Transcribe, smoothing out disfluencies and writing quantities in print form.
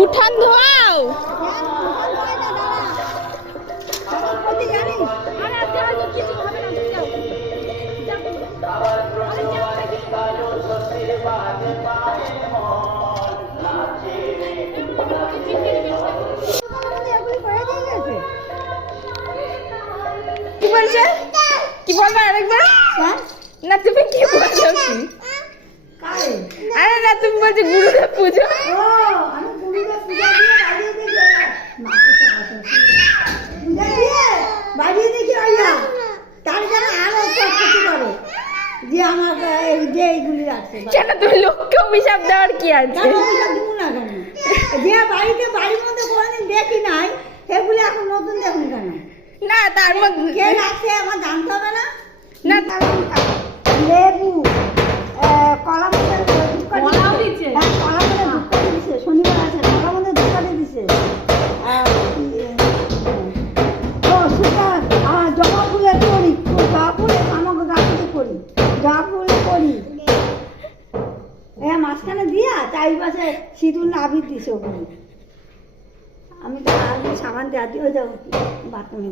উঠান ধোয়াও। কি বলছে? কি বলবে আরেকবার? না তুমি কি বলছো? কি আরে না তুমি বলছো গুরুদেব পুজো। আমি গুরুদেব পূজা দিয়ে বাড়িয়ে দেখি ভাইয়া তার জন্য আরো ক্ষতি করে যে আমার যে এইগুলি আছে। কেন তুমি লোককে অভিশাপ দেওয়ার কি আছে? দিব না কেন? যে বাড়ির মধ্যে কোনোদিন দেখি নাই সেগুলি এখন নতুন দেখুন কেন? না তার মধ্যে কে লাগছে আমার জানতে হবে না। না লেবু কলা মধ্যে কলা দিচ্ছে, কলা মধ্যে ধূপকাঠি দিচ্ছে, শনিবার আছে কলা মধ্যে ধূপকাঠি দিচ্ছে। জবা ফুলে করি, জবা ফুলে আমাকে গাছতে করি, জবা ফুলে করি মাঝখানে দিয়া চারিপাশে সিঁদুর নাভির দিছে ওখানে। আমি তো সাবান দেওয়া দিয়ে যাবো বাথরুমে।